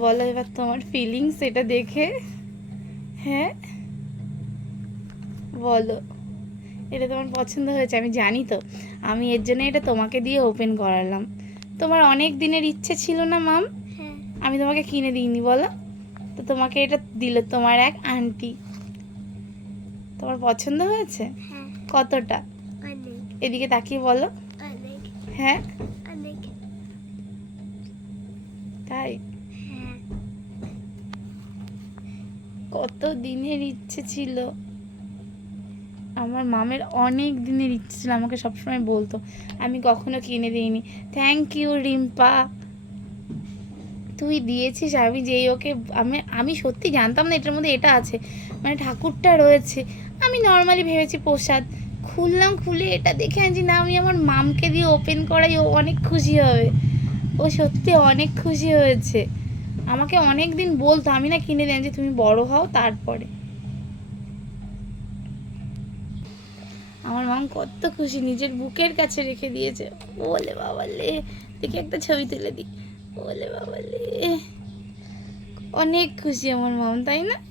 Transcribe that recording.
বলো এবার তোমার ফিলিংস এটা দেখে। হ্যাঁ? বলো। এটা তোমার পছন্দ হয়েছে আমি জানি তো। আমি এর জন্য এটা তোমাকে দিয়ে ওপেন করালাম। তোমার অনেক দিনের ইচ্ছে ছিল না মাম হ্যাঁ। আমি তোমাকে কিনে দিইনি বলো। তো তোমাকে এটা দিল তোমার এক আন্টি তোমার পছন্দ হয়েছে? হ্যাঁ। কতটা? এদিকে তাকিয়ে বলো। হ্যাঁ অনেক তাই হ্যাঁ কত দিনের ইচ্ছে ছিল? আমার মামের অনেক দিনের ইচ্ছে ছিল, আমাকে সবসময় বলতো। আমি কখনো কিনে দিইনি। Thank you Rimpa. তুই দিয়েছিস, আমি যেই ওকে, আমি আমি সত্যি জানতাম না এটার মধ্যে এটা আছে। মানে ঠাকুরটা রয়েছে। আমি নর্মালি ভেবেছি প্রসাদ। খুললাম, খুলে এটা দেখে আনছি, না, আমি আমার মামকে দিয়ে ওপেন করাই, ও অনেক খুশি হবে। ও সত্যি অনেক খুশি হয়েছে। আমাকে অনেক দিন বলতো, আমি না কিনে দেন যে তুমি বড় হও তারপরে। আমার মাম কত খুশি, নিজের বুকের কাছে রেখে দিয়েছে। বলে বাবা লে, দেখে একটা ছবি তুলে দিই। বলে বাবা লে, অনেক খুশি আমার মাম তাই না?